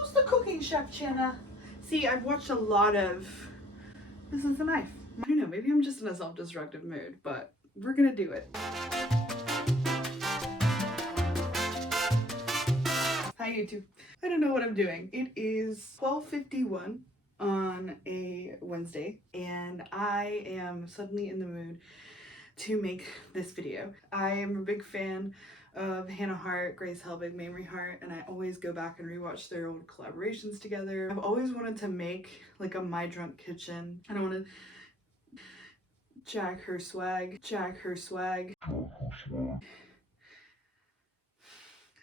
Who's the cooking chef, Channa? See, I've watched a lot of... This is the knife. I don't know, maybe I'm just in a self-destructive mood, but we're gonna do it. Hi, YouTube. I don't know what I'm doing. It is 12:51 on a Wednesday, and I am suddenly in the mood to make this video. I am a big fan of Hannah Hart, Grace Helbig, Mamrie Hart, and I always go back and rewatch their old collaborations together. I've always wanted to make like a My Drunk Kitchen, and I want to jack her swag.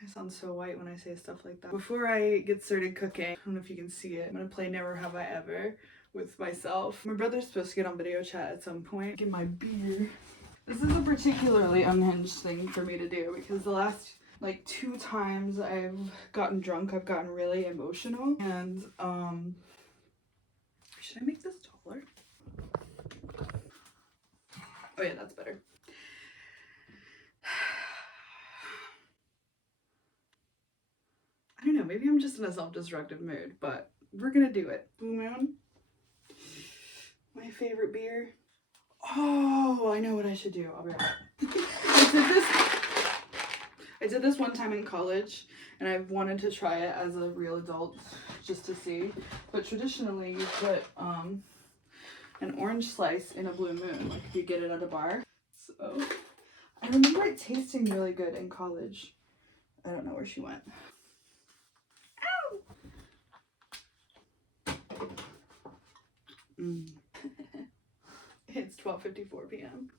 I sound so white when I say stuff like that. Before I get started cooking, I don't know if you can see it, I'm gonna play Never Have I Ever with myself. My brother's supposed to get on video chat at some point. Get my beer. This is a particularly unhinged thing for me to do because the last like 2 times I've gotten drunk, I've gotten really emotional. And should I make this taller? Oh yeah, that's better. I don't know, maybe I'm just in a self-destructive mood, but we're gonna do it. Blue Moon, my favorite beer. Oh, I know what I should do. I'll be right back. I did this one time in college, and I've wanted to try it as a real adult just to see. But traditionally, you put an orange slice in a Blue Moon, like if you get it at a bar. So I remember it tasting really good in college. I don't know where she went. Ow! It's 12:54 p.m.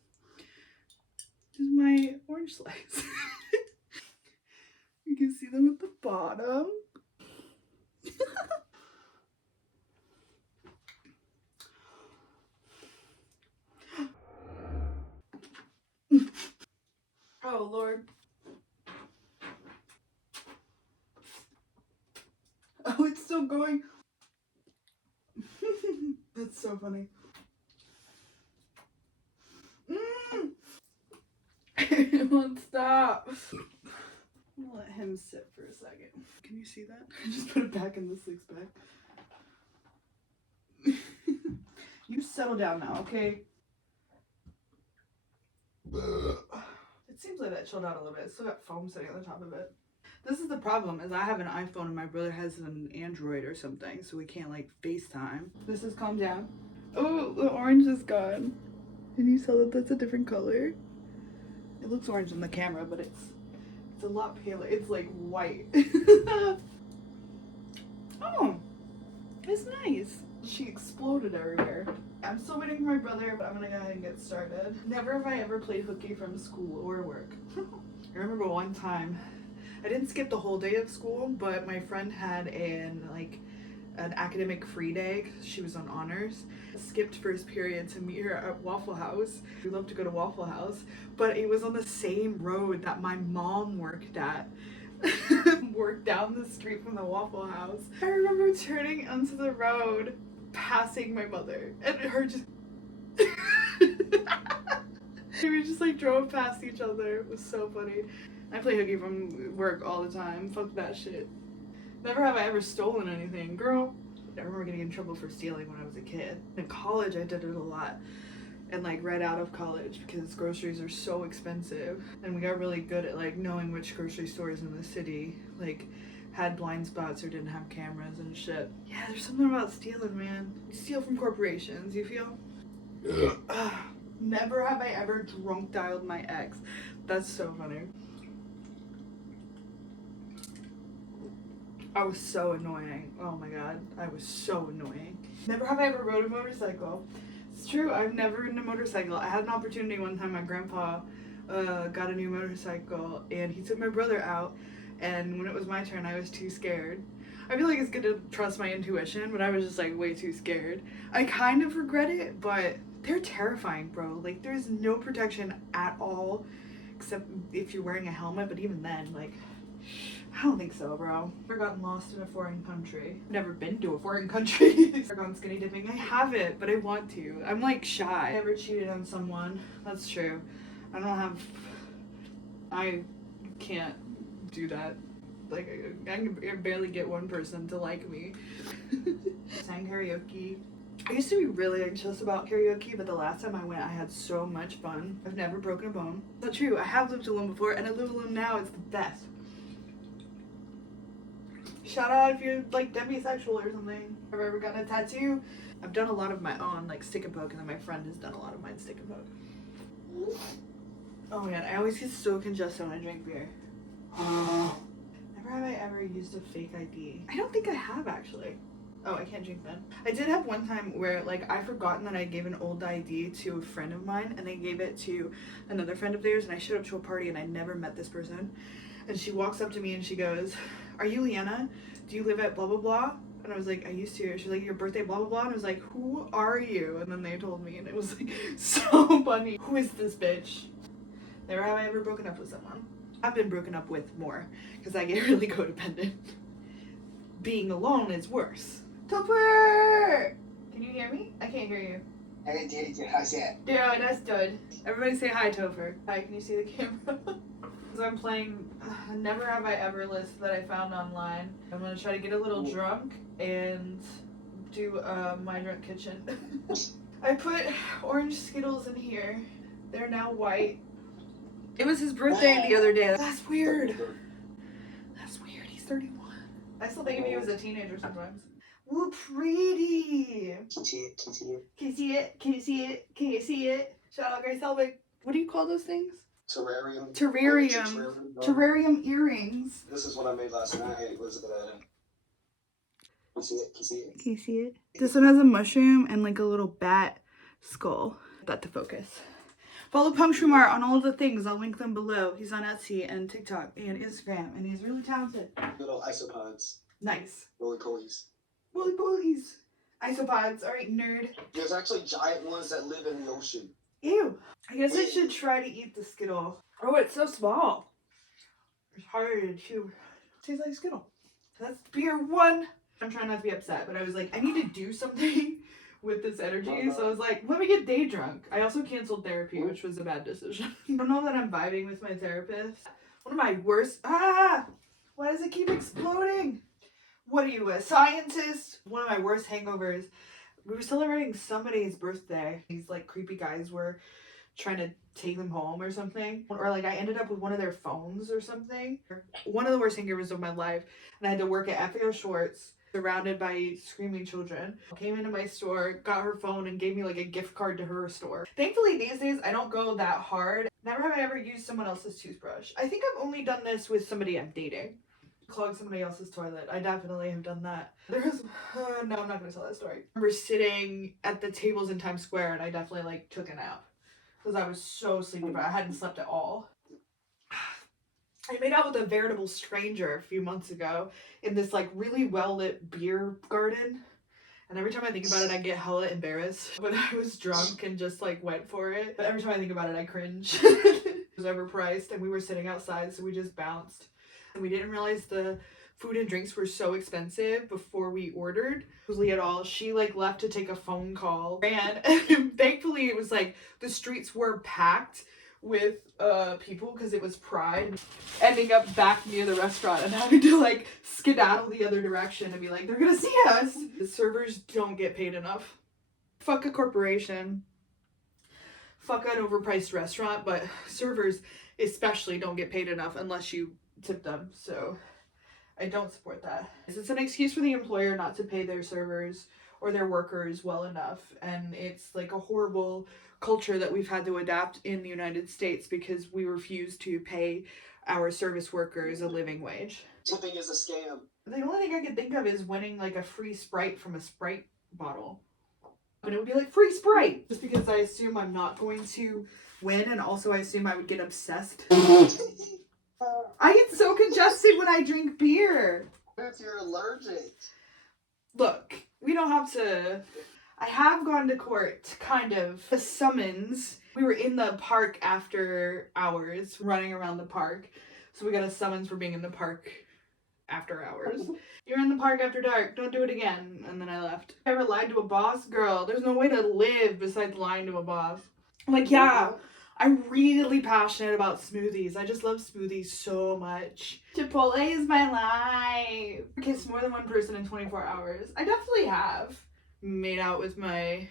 This is my orange slice. You can see them at the bottom. Oh Lord. Oh, it's still going. That's so funny. It won't stop. I'm gonna let him sit for a second. Can you see that? I just put it back in the 6-pack. You settle down now, okay? It seems like that chilled out a little bit. It's still got foam sitting on the top of it. This is the problem, is I have an iPhone and my brother has an Android or something, so we can't like FaceTime. This has calmed down. Oh, the orange is gone. Can you tell that that's a different color? It looks orange on the camera, but it's a lot paler. It's like white. Oh, it's nice. She exploded everywhere. I'm still waiting for my brother, but I'm gonna go ahead and get started. Never have I ever played hooky from school or work. I remember one time, I didn't skip the whole day of school, but my friend had an academic free day because she was on honors. I skipped first period to meet her at Waffle House. We love to go to Waffle House, but it was on the same road that my mom worked at. Worked down the street from the Waffle House. I remember turning onto the road, passing my mother, and her just we just like drove past each other. It was so funny. I play hooky from work all the time. Fuck that shit. Never have I ever stolen anything, girl. I remember getting in trouble for stealing when I was a kid. In college, I did it a lot. And like right out of college because groceries are so expensive. And we got really good at like knowing which grocery stores in the city like had blind spots or didn't have cameras and shit. Yeah, there's something about stealing, man. You steal from corporations, you feel? Never have I ever drunk dialed my ex. That's so funny. I was so annoying. Oh my god, I was so annoying. Never have I ever rode a motorcycle. It's true, I've never ridden a motorcycle. I had an opportunity one time. My grandpa got a new motorcycle and he took my brother out, and when it was my turn I was too scared. I feel like it's good to trust my intuition, but I was just like way too scared. I kind of regret it, but they're terrifying, bro. Like there's no protection at all except if you're wearing a helmet, but even then, like, I don't think so, bro. Never gotten lost in a foreign country. Never been to a foreign country. Never gone skinny dipping. I haven't, but I want to. I'm like shy. I never cheated on someone. That's true. I can't do that. Like, I can barely get one person to like me. Sang karaoke. I used to be really anxious about karaoke, but the last time I went, I had so much fun. I've never broken a bone. It's not true. I have lived alone before, and I live alone now. It's the best. Shout out if you're like demisexual or something. I've ever gotten a tattoo. I've done a lot of my own, like stick and poke, and then my friend has done a lot of mine stick and poke. Oh man, I always get so congested when I drink beer. Never have I ever used a fake ID. I don't think I have actually. Oh, I can't drink then. I did have one time where like I forgotten that I gave an old ID to a friend of mine, and they gave it to another friend of theirs, and I showed up to a party and I never met this person. And she walks up to me and she goes, "Are you Leanna? Do you live at blah blah blah?" And I was like, "I used to." She's like, "Your birthday blah blah blah." And I was like, "Who are you?" And then they told me, and it was like so funny. Who is this bitch? Never have I ever broken up with someone. I've been broken up with more because I get really codependent. Being alone is worse. Topper! Can you hear me? I can't hear you. Yeah, that's good. Everybody say hi, Topher. Hi, can you see the camera? So I'm playing Never Have I Ever list that I found online. I'm gonna try to get a little drunk and do my drunk kitchen. I put orange Skittles in here. They're now white. It was his birthday the other day. That's weird. That's weird. He's 31. I still think of you as a teenager sometimes. Woo, pretty. Can you see it? Can you see it? Can you see it? Can you see it? Shout out Grace Helbig. What do you call those things? Terrarium. Terrarium earrings. This is what I made last night. Can you see it? Can you see it? Can you see it? This one has a mushroom and like a little bat skull. That to focus. Follow PunkShroomArt on all of the things. I'll link them below. He's on Etsy and TikTok and Instagram, and he's really talented. Little isopods. Nice. Roly-polies. Roly-polies. Isopods. All right, nerd. There's actually giant ones that live in the ocean. Ew. I guess I should try to eat the Skittle. Oh, it's so small. It's hard to chew. Tastes like Skittle. That's beer one. I'm trying not to be upset, but I was like, I need to do something with this energy. So I was like, let me get day drunk. I also canceled therapy, which was a bad decision. I don't know that I'm vibing with my therapist. One of my worst... Why does it keep exploding? What are you, a scientist? One of my worst hangovers. We were celebrating somebody's birthday. These like creepy guys were trying to take them home or something. Or like I ended up with one of their phones or something. One of the worst hangovers of my life. And I had to work at FAO Schwartz, surrounded by screaming children. Came into my store, got her phone, and gave me like a gift card to her store. Thankfully these days I don't go that hard. Never have I ever used someone else's toothbrush. I think I've only done this with somebody I'm dating. Clog somebody else's toilet. I definitely have done that. There was no, I'm not gonna tell that story. I remember sitting at the tables in Times Square and I definitely like took a nap because I was so sleepy, but I hadn't slept at all. I made out with a veritable stranger a few months ago in this like really well-lit beer garden. And every time I think about it, I get hella embarrassed. But I was drunk and just like went for it. But every time I think about it, I cringe. It was overpriced and we were sitting outside, so we just bounced. And we didn't realize the food and drinks were so expensive before we ordered. At all. She like left to take a phone call. Ran. And thankfully it was like the streets were packed with people because it was Pride, ending up back near the restaurant and having to like skedaddle the other direction and be like, they're gonna see us. The servers don't get paid enough. Fuck a corporation. Fuck an overpriced restaurant, but servers especially don't get paid enough unless you tip them. So I don't support that. It's an excuse for the employer not to pay their servers or their workers well enough, and it's like a horrible culture that we've had to adapt in the United States because we refuse to pay our service workers a living wage. Tipping is a scam. The only thing I can think of is winning like a free Sprite from a Sprite bottle. And it would be like, free Sprite! Just because I assume I'm not going to win, and also I assume I would get obsessed. I get so congested when I drink beer. What if you're allergic? Look, we don't have to... I have gone to court, kind of. A summons. We were in the park after hours, running around the park. So we got a summons for being in the park after hours. You're in the park after dark, don't do it again. And then I left. I ever lied to a boss? Girl, there's no way to live besides lying to a boss. I'm like, yeah, I'm really passionate about smoothies. I just love smoothies so much. Chipotle is my life. Kissed more than one person in 24 hours. I definitely have. Made out with my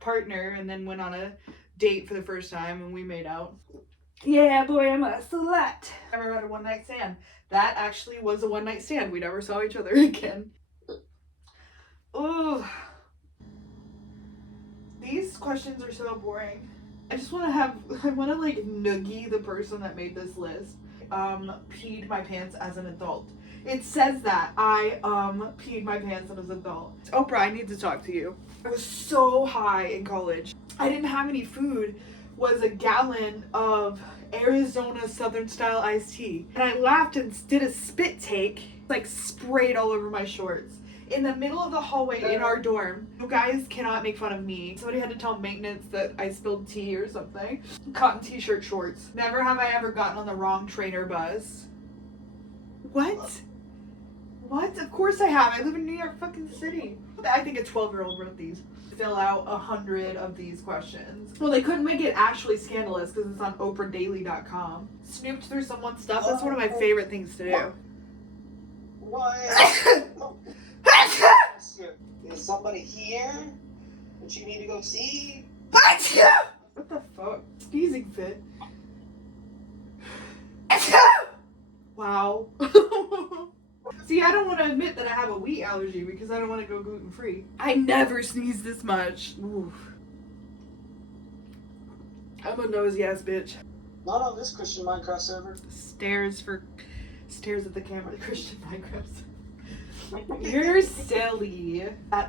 partner and then went on a date for the first time and we made out. Yeah, boy, I'm a slut. Never had a one night stand. That actually was a one night stand. We never saw each other again. Oh, these questions are so boring. I want to like noogie the person that made this list. Peed my pants as an adult. It says that I peed my pants as an adult. Oprah, I need to talk to you. I was so high in college. I didn't have any food. Was a gallon of Arizona Southern style iced tea. And I laughed and did a spit take, like sprayed all over my shorts. In the middle of the hallway in our dorm. You guys cannot make fun of me. Somebody had to tell maintenance that I spilled tea or something. Cotton t-shirt shorts. Never have I ever gotten on the wrong train or bus. What? What? Of course I have. I live in New York fucking City. I think a 12-year-old wrote these. Fill out 100 of these questions. Well, they couldn't make it actually scandalous because it's on OprahDaily.com. Snooped through someone's stuff. That's one of my favorite things to do. What? Is somebody here that you need to go see? What the fuck? Sneezing fit. Wow. See, I don't want to admit that I have a wheat allergy because I don't want to go gluten-free. I never sneeze this much. Oof. I'm a nosy ass bitch. Not on this Christian Minecraft server. Stares at the camera. Christian Minecraft. You're silly. I'm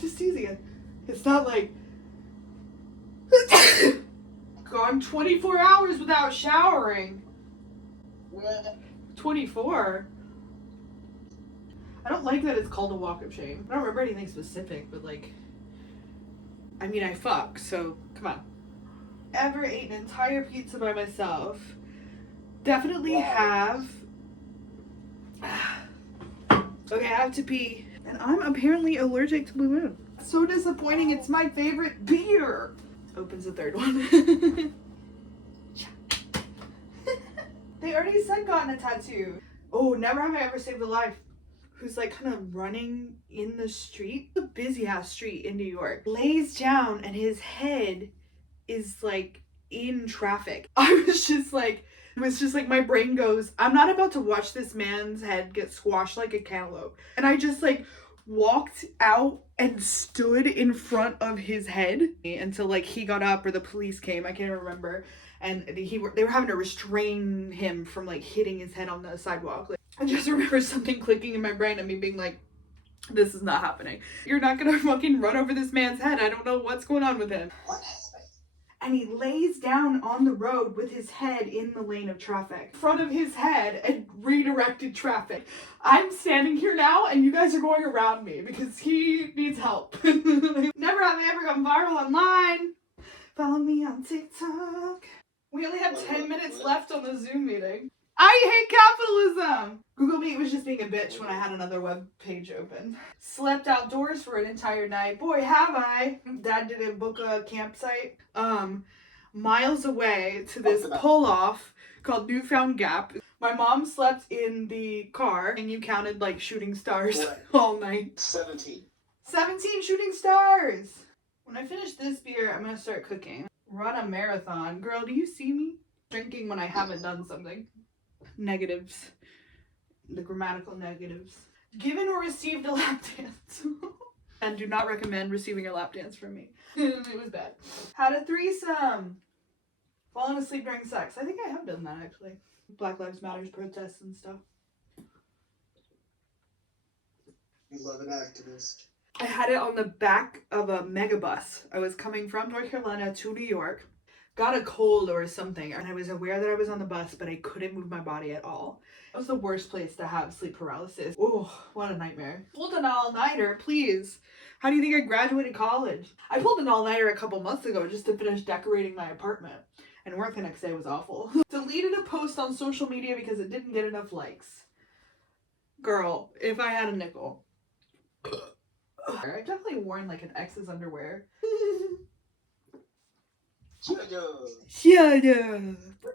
just teasing it. It's not like gone 24 hours without showering. 24. I don't like that it's called a walk of shame. I don't remember anything specific, but like, I mean, I fuck, so come on. Ever ate an entire pizza by myself? Definitely have. Okay, I have to pee. And I'm apparently allergic to Blue Moon. So disappointing, it's my favorite beer. Opens the third one. They already said gotten a tattoo. Oh, never have I ever saved a life. Who's like kind of running in the street. A busy ass street in New York. Lays down and his head is like in traffic. I was just like, my brain goes, I'm not about to watch this man's head get squashed like a cantaloupe. And I just like walked out and stood in front of his head until like he got up or the police came. I can't remember. And they were having to restrain him from like hitting his head on the sidewalk. Like, I just remember something clicking in my brain and me being like, this is not happening. You're not gonna fucking run over this man's head. I don't know what's going on with him. And he lays down on the road with his head in the lane of traffic. In front of his head and redirected traffic. I'm standing here now and you guys are going around me because he needs help. Never have I ever gone viral online. Follow me on TikTok. We only have 10 minutes left on the Zoom meeting. I hate capitalism! Google Meet was just being a bitch when I had another web page open. Slept outdoors for an entire night. Boy, have I. Dad didn't book a campsite. Miles away to this pull-off called Newfound Gap. My mom slept in the car and you counted like shooting stars all night. 17. 17 shooting stars! When I finish this beer, I'm gonna start cooking. Run a marathon. Girl, do you see me? Drinking when I haven't done something. Negatives. The grammatical negatives. Given or received a lap dance. And do not recommend receiving a lap dance from me. It was bad. Had a threesome. Falling asleep during sex. I think I have done that actually. Black Lives Matters protests and stuff. You love an activist. I had it on the back of a megabus. I was coming from North Carolina to New York. Got a cold or something, and I was aware that I was on the bus, but I couldn't move my body at all. It was the worst place to have sleep paralysis. Oh, what a nightmare. Pulled an all-nighter, please. How do you think I graduated college? I pulled an all-nighter a couple months ago just to finish decorating my apartment. And work the next day was awful. Deleted a post on social media because it didn't get enough likes. Girl, if I had a nickel. I've definitely worn like an ex's underwear. Yeah.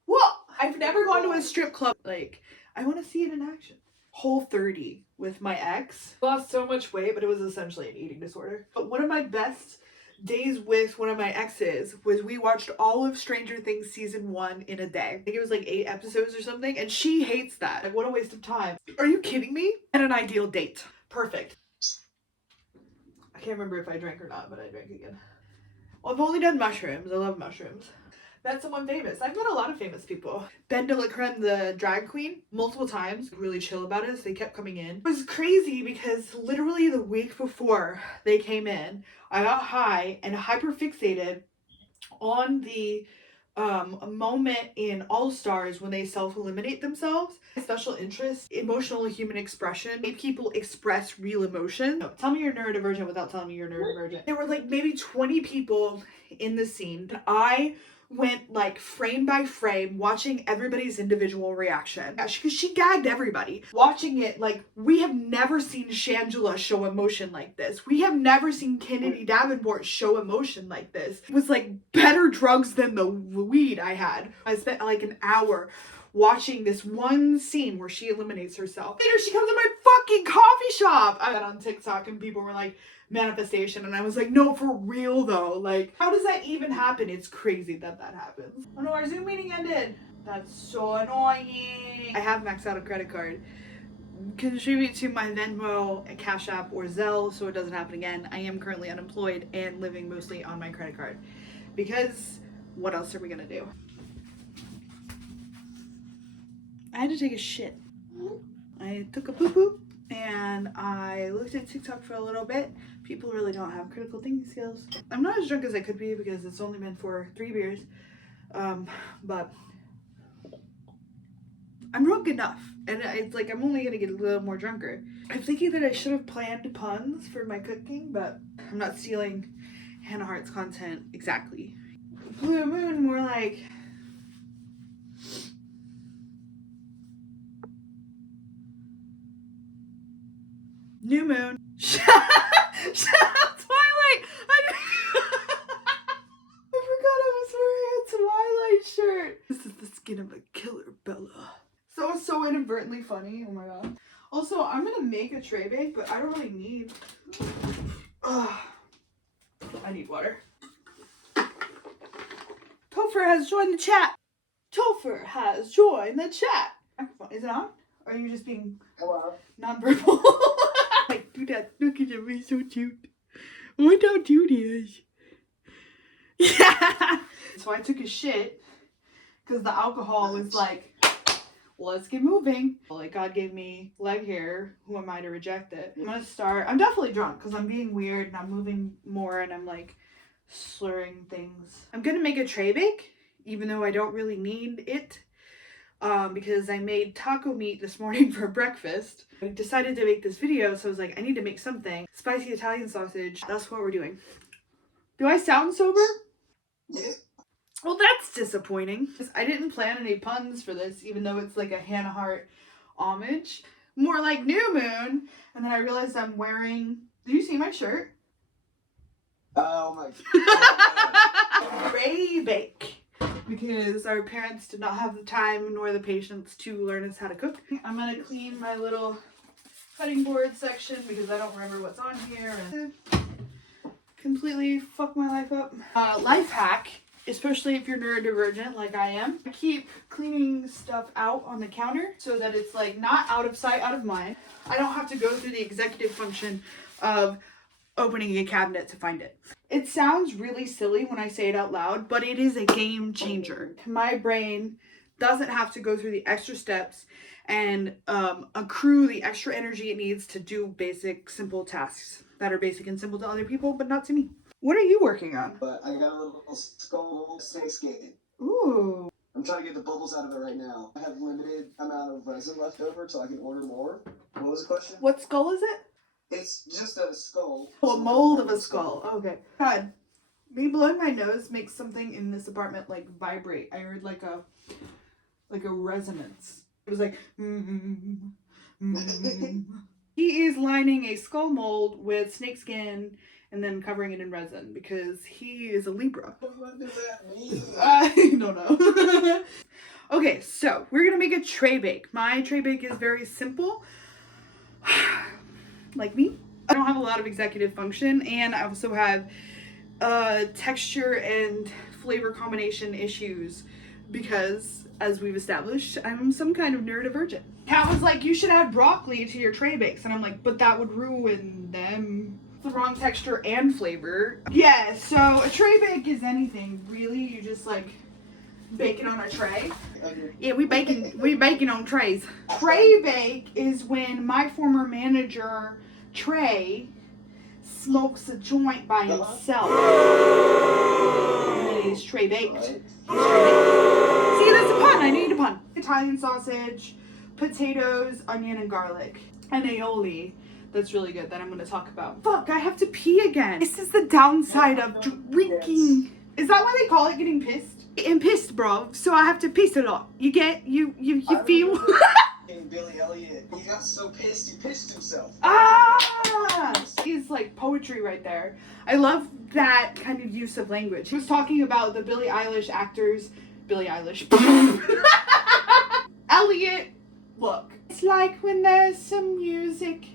Well, I've never gone to a strip club. Like, I want to see it in action. Whole30 with my ex. Lost so much weight, but it was essentially an eating disorder. But one of my best days with one of my exes was we watched all of Stranger Things season 1 in a day. I think it was like 8 episodes or something, and she hates that. Like, what a waste of time. Are you kidding me? And an ideal date. Perfect. I can't remember if I drank or not, but I drank again. Well, I've only done mushrooms. I love mushrooms. Met someone famous. I've met a lot of famous people. Ben de la Creme, the drag queen, multiple times. Really chill about it, so they kept coming in. It was crazy because literally the week before they came in, I got high and hyperfixated on the moment in All Stars when they self-eliminate themselves. Special interest, emotional human expression, make people express real emotion. No, tell me you're neurodivergent without telling me you're neurodivergent. There were like maybe 20 people in the scene, and I went like frame by frame watching everybody's individual reaction because she gagged everybody. Watching it, like, we have never seen Shangela show emotion like this. We have never seen Kennedy Davenport show emotion like this. It was like better drugs than the weed I had. I spent like an hour watching this one scene where she eliminates herself. Later she comes to my fucking coffee shop. I got on TikTok and people were like, manifestation, and I was like, no, for real though, like, how does that even happen? It's crazy that happens. Oh no, our Zoom meeting ended. That's so annoying. I have maxed out a credit card. Contribute to my Venmo, a Cash App, or Zelle so it doesn't happen again. I am currently unemployed and living mostly on my credit card because what else are we gonna do? I had to take a shit. I took a poo-poo and I looked at TikTok for a little bit. People really don't have critical thinking skills. I'm not as drunk as I could be because it's only been for 3 beers, but I'm drunk enough, and it's like I'm only gonna get a little more drunker. I'm thinking that I should have planned puns for my cooking, but I'm not stealing Hannah Hart's content exactly. Blue moon, more like... New moon. Shout out Twilight! I forgot I was wearing a Twilight shirt. This is the skin of a killer, Bella. So inadvertently funny. Oh my god. Also, I'm gonna make a tray bake, but I don't really need... I need water. Topher has joined the chat. Topher has joined the chat. Is it on? Or are you just being non-verbal? Like, do that. Look at me, so cute. Why don't do this? Yeah. So I took a shit because the alcohol was like, let's get moving. Like, God gave me leg hair. Who am I to reject it? I'm gonna start. I'm definitely drunk because I'm being weird and I'm moving more and I'm like slurring things. I'm gonna make a tray bake, even though I don't really need it. Because I made taco meat this morning for breakfast. I decided to make this video, so I was like, I need to make something. Spicy Italian sausage. That's what we're doing. Do I sound sober? Yeah. Well, that's disappointing. I didn't plan any puns for this, even though it's like a Hannah Hart homage. More like New Moon. And then I realized I'm wearing... Did you see my shirt? Oh my god. Tray bake. Because our parents did not have the time nor the patience to learn us how to cook. I'm gonna clean my little cutting board section because I don't remember what's on here and completely fuck my life up. Life hack, especially if you're neurodivergent like I am. I keep cleaning stuff out on the counter so that it's like not out of sight, out of mind. I don't have to go through the executive function of opening a cabinet to find it. It sounds really silly when I say it out loud, but it is a game changer. My brain doesn't have to go through the extra steps and accrue the extra energy it needs to do basic, simple tasks that are basic and simple to other people, but not to me. What are you working on? But I got a little skull snake skin. Ooh. I'm trying to get the bubbles out of it right now. I have limited amount of resin left over, so I can order more. What was the question? What skull is it? It's just a skull. Oh, a mold of a skull. Okay. God, me blowing my nose makes something in this apartment like vibrate. I heard like a resonance. It was like He is lining a skull mold with snakeskin and then covering it in resin because he is a Libra. What does that mean? I don't know. Okay, so we're gonna make a tray bake. My tray bake is very simple. Like me. I don't have a lot of executive function, and I also have texture and flavor combination issues because, as we've established, I'm some kind of neurodivergent. Kat was like, you should add broccoli to your tray bakes, and I'm like, but that would ruin them. The wrong texture and flavor. Yeah, so a tray bake is anything, really. You just like bake it on a tray. Yeah, we baking on trays. Tray bake is when my former manager, Trey, smokes a joint by himself. And then he's tray baked. He's tray baked. See, that's a pun. I need a pun. Italian sausage, potatoes, onion, and garlic. And aioli. That's really good that I'm going to talk about. Fuck, I have to pee again. This is the downside of drinking. Is that why they call it getting pissed? I'm pissed, bro. So I have to piss a lot. You get, you feel? Billy Elliot, he got so pissed, he pissed himself. Ah! It's like poetry right there. I love that kind of use of language. He was talking about the Billie Eilish actors. Billie Eilish. Elliot, look. It's like when there's some music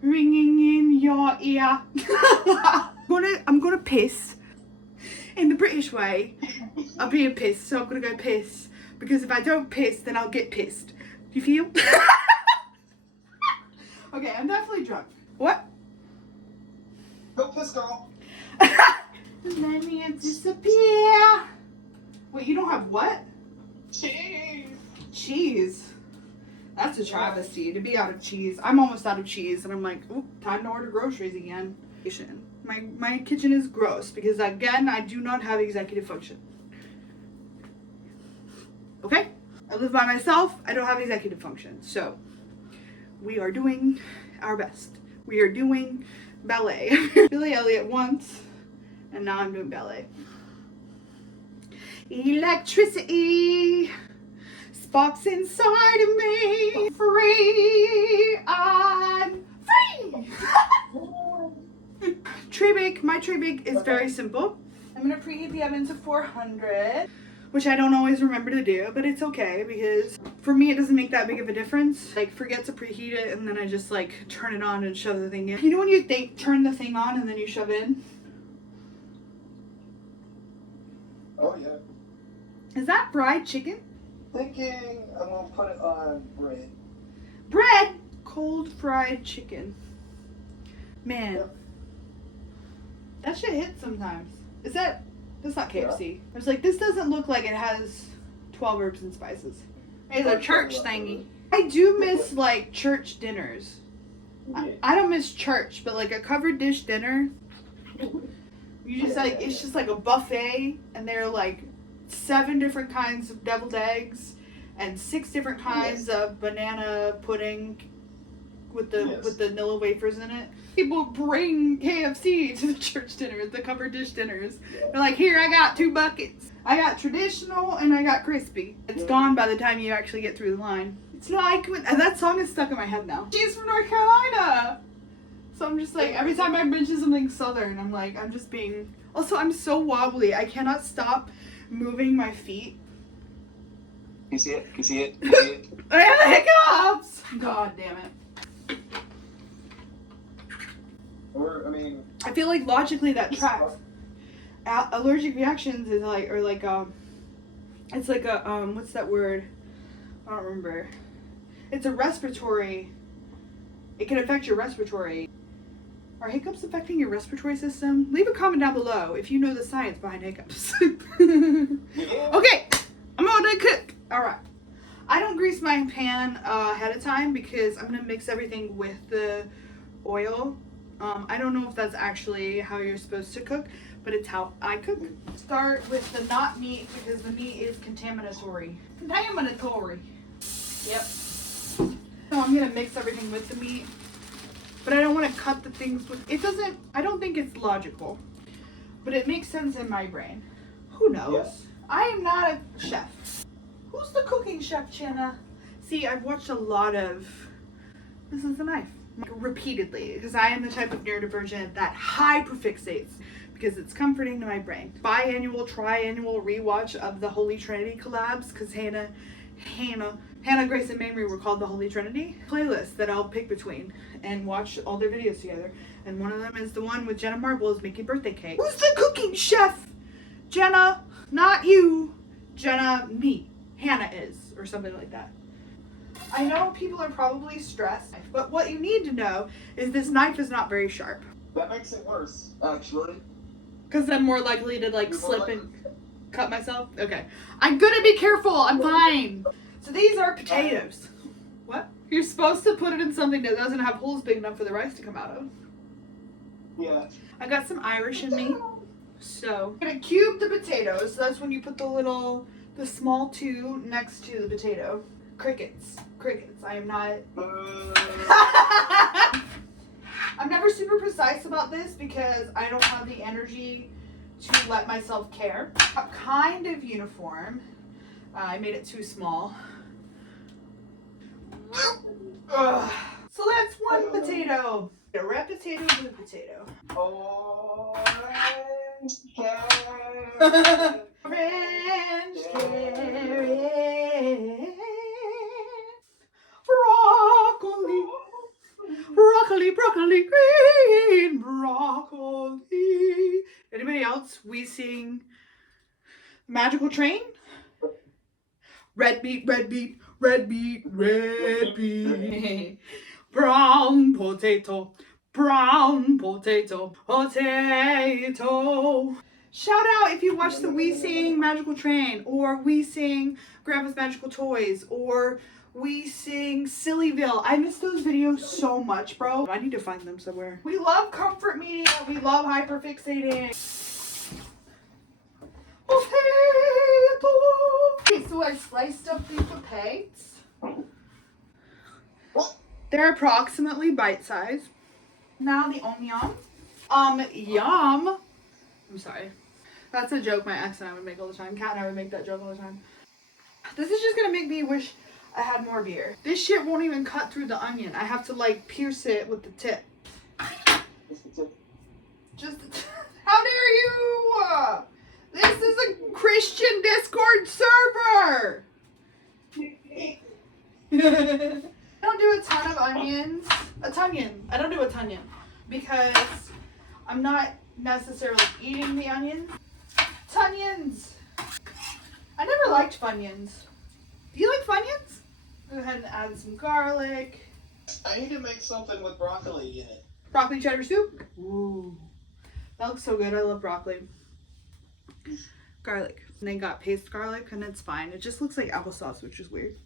ringing in your ear. I'm gonna piss. In the British way, I'll be a piss, so I'm gonna go piss. Because if I don't piss, then I'll get pissed. Do you feel? Okay, I'm definitely drunk. What? Go piss, girl. Let me disappear. Wait, you don't have what? Cheese. Cheese. That's a travesty to be out of cheese. I'm almost out of cheese, and I'm like, oop, time to order groceries again. My kitchen is gross because, again, I do not have executive function. Okay? I live by myself. I don't have executive function. So, we are doing our best. We are doing ballet. Billy Elliot once, and now I'm doing ballet. Electricity sparks inside of me. Free. I'm free. Tray bake. My tray bake is very simple. I'm gonna preheat the oven to 400, which I don't always remember to do, but it's okay because for me it doesn't make that big of a difference. Like, forget to preheat it, and then I just like turn it on and shove the thing in. You know when you turn the thing on and then you shove it in? Oh yeah. Is that fried chicken? Thinking I'm gonna put it on bread. Bread? Cold fried chicken. Man. Yep. That shit hits sometimes. That's not KFC. I was like, this doesn't look like it has 12 herbs and spices. It's a church thingy. I do miss like church dinners. I don't miss church, but like a covered dish dinner. You just like, it's just like a buffet, and there are like 7 different kinds of deviled eggs and 6 different kinds of banana pudding with the vanilla wafers in it. People bring KFC to the church dinners, the covered dish dinners. They're like, here, I got 2 buckets. I got traditional and I got crispy. It's gone by the time you actually get through the line. It's like, and that song is stuck in my head now. She's from North Carolina. So I'm just like, every time I mention something southern, I'm like, I'm just being, also I'm so wobbly. I cannot stop moving my feet. Can you see it? Can you see it? Can you see it? I have hiccups! God damn it. Or, I mean, I feel like logically that tracks. Allergic reactions is like, or like, it's like a, what's that word? I don't remember. It's a respiratory, it can affect your respiratory. Are hiccups affecting your respiratory system? Leave a comment down below if you know the science behind hiccups. Okay, I'm gonna cook. Alright. I don't grease my pan ahead of time because I'm gonna mix everything with the oil. I don't know if that's actually how you're supposed to cook, but it's how I cook. Start with the not meat because the meat is contaminatory. Contaminatory. Yep. So I'm gonna mix everything with the meat, but I don't want to cut the things with. It doesn't. I don't think it's logical, but it makes sense in my brain. Who knows? Yeah. I am not a chef. Who's the cooking chef, Channa? See, I've watched a lot of. This is a knife. repeatedly because I am the type of neurodivergent that hyperfixates because it's comforting to my brain. Biannual, triannual rewatch of the Holy Trinity collabs because Hannah, Grace, and Mamrie were called the Holy Trinity. Playlist that I'll pick between and watch all their videos together. And one of them is the one with Jenna Marbles making birthday cake. Who's the cooking chef? Jenna, not you. Jenna, me. Hannah is, or something like that. I know people are probably stressed, but what you need to know is this knife is not very sharp. That makes it worse, actually. Because I'm more likely to like slip and cut myself? Okay. I'm gonna be careful. I'm fine. So these are potatoes. What? You're supposed to put it in something that doesn't have holes big enough for the rice to come out of. Yeah. I got some Irish in me. So I'm gonna cube the potatoes. So that's when you put the small two next to the potato. Crickets. I am not. I'm never super precise about this because I don't have the energy to let myself care. A kind of uniform. I made it too small. So that's one potato. A red potato, blue potato. Orange carrot. Orange carrot. Broccoli, green broccoli. Anybody else? We sing Magical Train? Red beet. Brown potato. Shout out if you watch the We Sing Magical Train, or We Sing Grandpa's Magical Toys, or We Sing Sillyville. I miss those videos so much, bro. I need to find them somewhere. We love comfort media. We love hyperfixating. Potato. Okay, so I sliced up these potatoes. They're approximately bite-sized. Now the onion. Yum. I'm sorry. That's a joke my ex and I would make all the time. Kat and I would make that joke all the time. This is just gonna make me wish I had more beer. This shit won't even cut through the onion. I have to like pierce it with the tip. Just how dare you? This is a Christian Discord server. I don't do a ton of onions. I don't do a tunion because I'm not necessarily eating the onions. Tunions. I never liked Funyuns. Do you like Funyuns? Go ahead and add some garlic. I need to make something with broccoli in it. Broccoli cheddar soup? Ooh. That looks so good. I love broccoli. Garlic. And they got paste garlic and it's fine. It just looks like applesauce, which is weird.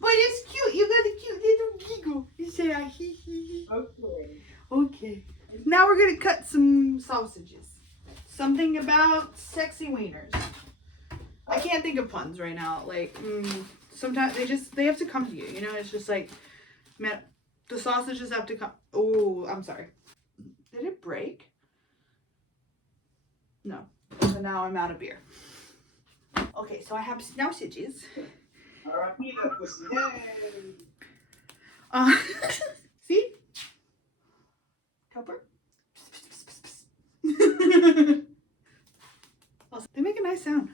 But it's cute. You got a cute little giggle. You say a hee hee. Okay. Now we're gonna cut some sausages. Something about sexy wieners. I can't think of puns right now. Like, sometimes they have to come to you. You know, it's just like, man, the sausages have to come. Oh, I'm sorry. Did it break? No. So now I'm out of beer. Okay, so I have sausages. See? Topper? They make a nice sound.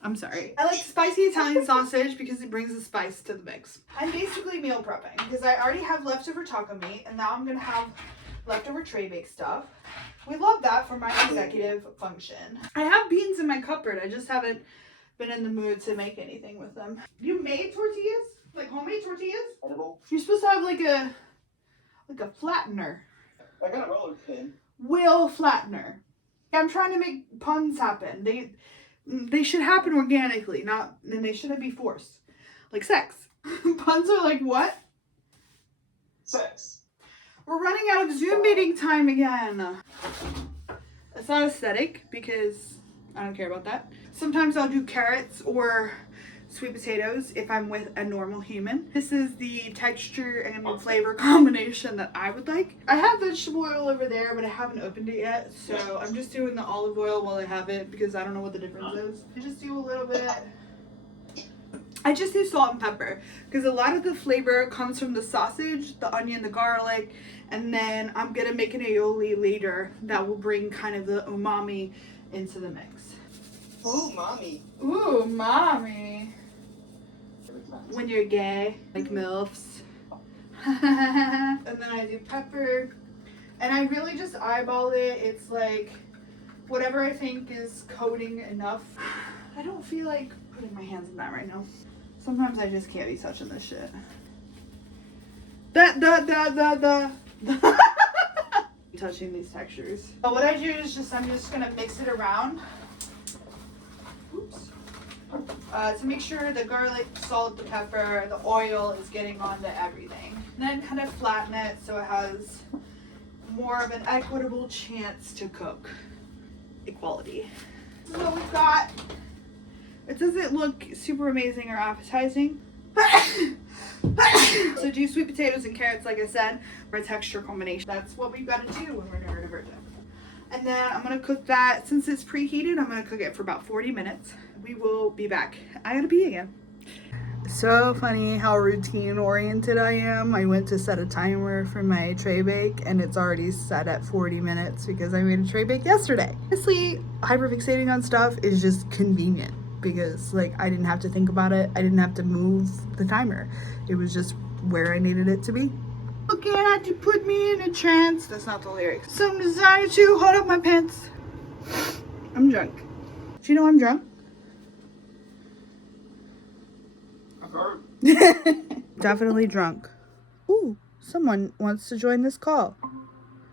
I'm sorry. I like spicy Italian sausage because it brings the spice to the mix. I'm basically meal prepping because I already have leftover taco meat and now I'm going to have leftover tray bake stuff. We love that for my executive function. I have beans in my cupboard. I just haven't been in the mood to make anything with them. You made tortillas? Like homemade tortillas? Edible. You're supposed to have like a flattener. I got a roller pin. Will flattener. I'm trying to make puns happen. They should happen organically, and they shouldn't be forced. Like sex. Puns are like what? Sex. We're running out of Zoom meeting time again. It's not aesthetic because I don't care about that. Sometimes I'll do carrots or sweet potatoes if I'm with a normal human. This is the texture and flavor combination that I would like. I have vegetable oil over there, but I haven't opened it yet. So I'm just doing the olive oil while I have it because I don't know what the difference is. I just do a little bit I just do salt and pepper because a lot of the flavor comes from the sausage, the onion, the garlic, and then I'm gonna make an aioli later that will bring kind of the umami into the mix. Ooh, mommy. Ooh, mommy. When you're gay, like MILFs. And then I do pepper, and I really just eyeball it. It's like whatever I think is coating enough. I don't feel like putting my hands in that right now. Sometimes I just can't be touching this shit. Touching these textures. So what I do is I'm just gonna mix it around. Oops. To make sure the garlic, salt, the pepper, the oil is getting onto everything. And then kind of flatten it so it has more of an equitable chance to cook. Equality. This is what we've got. It doesn't look super amazing or appetizing. So do sweet potatoes and carrots, like I said, for a texture combination. That's what we've got to do when we're never virgin. And then I'm gonna cook that. Since it's preheated, I'm gonna cook it for about 40 minutes. We will be back. I gotta pee again. So funny how routine oriented I am. I went to set a timer for my tray bake and it's already set at 40 minutes because I made a tray bake yesterday. Honestly, hyperfixating on stuff is just convenient because like I didn't have to think about it. I didn't have to move the timer. It was just where I needed it to be. Looking at you put me in a trance. That's not the lyrics. Some desire to hold up my pants. I'm drunk. Do you know I'm drunk? Definitely drunk. Ooh, someone wants to join this call.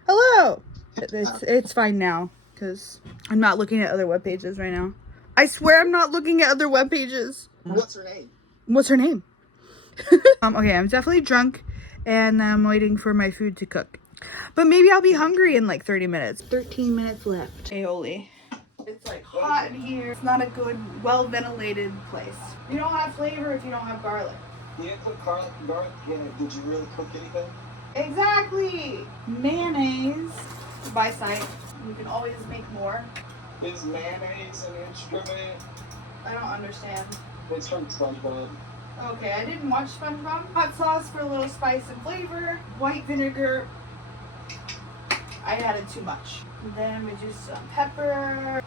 Hello. It's fine now because I'm not looking at other web pages right now. I swear I'm not looking at other web pages. What's her name? What's her name? Okay, I'm definitely drunk and I'm waiting for my food to cook. But maybe I'll be hungry in like 30 minutes. 13 minutes left. Aioli. It's like hot in here. It's not a good, well-ventilated place. You don't have flavor if you don't have garlic. You didn't put garlic in it. Did you really cook anything? Exactly. Mayonnaise. By sight. You can always make more. Is mayonnaise an instrument? I don't understand. It's from SpongeBob. Okay, I didn't watch SpongeBob. Hot sauce for a little spice and flavor. White vinegar. I added too much. And then we do some pepper.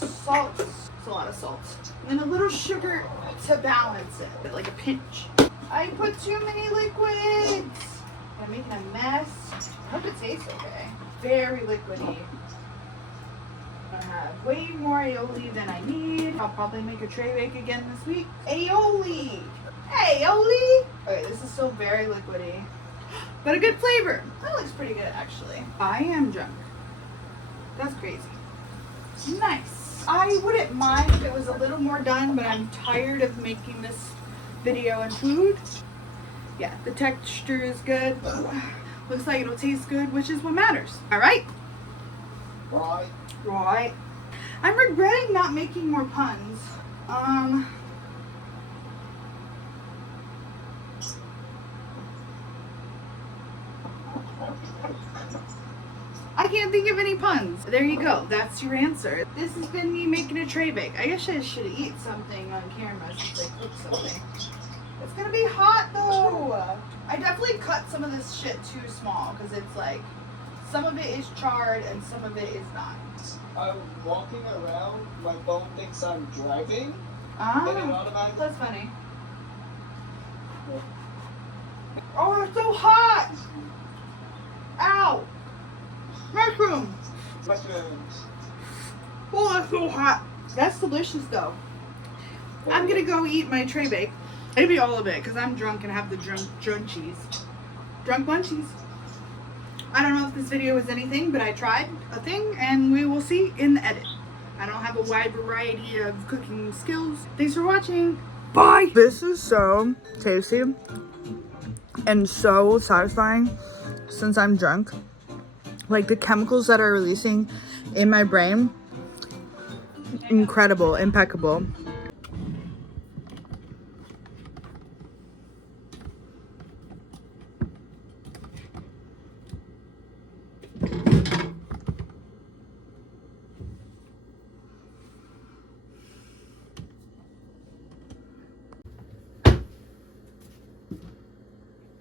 Salt. It's a lot of salt. And then a little sugar to balance it. Like a pinch. I put too many liquids. I'm making a mess. I hope it tastes okay. Very liquidy. I have way more aioli than I need. I'll probably make a tray bake again this week. Aioli! Aioli! Okay, this is still very liquidy. But a good flavor. That looks pretty good, actually. I am drunk. That's crazy. Nice. I wouldn't mind if it was a little more done, but I'm tired of making this video and food. Yeah, the texture is good. Looks like it'll taste good, which is what matters. All right? Right. I'm regretting not making more puns. I can't think of any puns. There you go. That's your answer. This has been me making a tray bake. I guess I should eat something on camera since I cooked something. It's gonna be hot though. I definitely cut some of this shit too small because it's like some of it is charred and some of it is not. I'm walking around, my phone thinks I'm driving, and it automatically... That's funny. Oh, it's so hot! Ow! Mushrooms! Oh, that's so hot. That's delicious though. I'm gonna go eat my tray bake. Maybe all of it because I'm drunk and have the drunchies. Drunk munchies. I don't know if this video is anything, but I tried a thing and we will see in the edit. I don't have a wide variety of cooking skills. Thanks for watching. Bye! This is so tasty and so satisfying since I'm drunk. Like the chemicals that are releasing in my brain, incredible, impeccable.